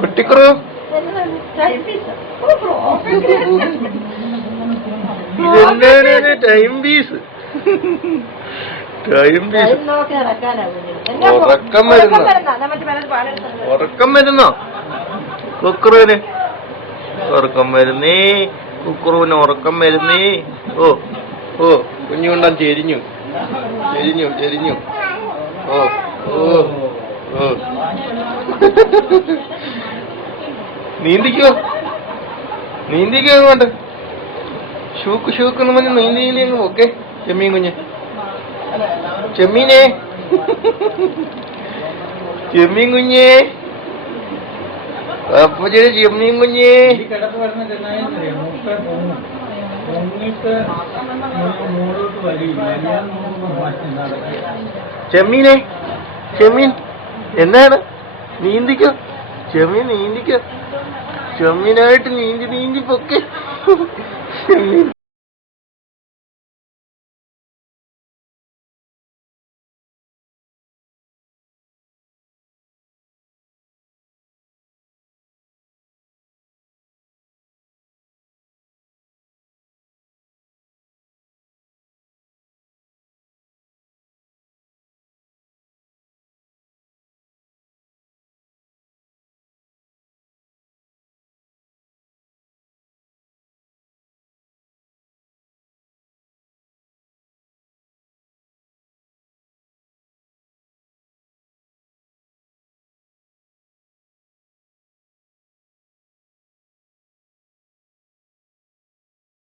കുട്ടിക്കുറു ഇതെന്താണ് time piece? ഉറക്കം വരുന്നോ കുക്കുറുവിന്? ഉറക്കം വരുന്നേ കുക്കുറുവിന്, ഉറക്കം വരുന്നേ. ഓ ഓ കുഞ്ഞുകൊണ്ടാൻ ചെരിഞ്ഞു ചെരിഞ്ഞു ചെരിഞ്ഞു. ഓ ഓ ഓ നീന്തിക്കോ നീന്തിക്കോ അങ്ങോട്ട്. ഷൂക്ക് ഷൂക്ക് എന്ന് പറഞ്ഞ് നീന്തി നീന്തി അങ്ങ് ഓക്കെ. ചെമ്മീൻ കുഞ്ഞ്, ചെമ്മീനെ, ചെമ്മീൻ കുഞ്ഞേ, അപ്പൊ ചെമ്മീൻ കുഞ്ഞേ. ചെമ്മീനെ, ചെമ്മീൻ എന്താണ്? നീന്തിക്കോ ചെമ്മീൻ, നീന്തിക്കോ. ചെമ്മീനായിട്ട് നീന്തി നീന്തി പൊക്കെ. ചെമ്മീൻ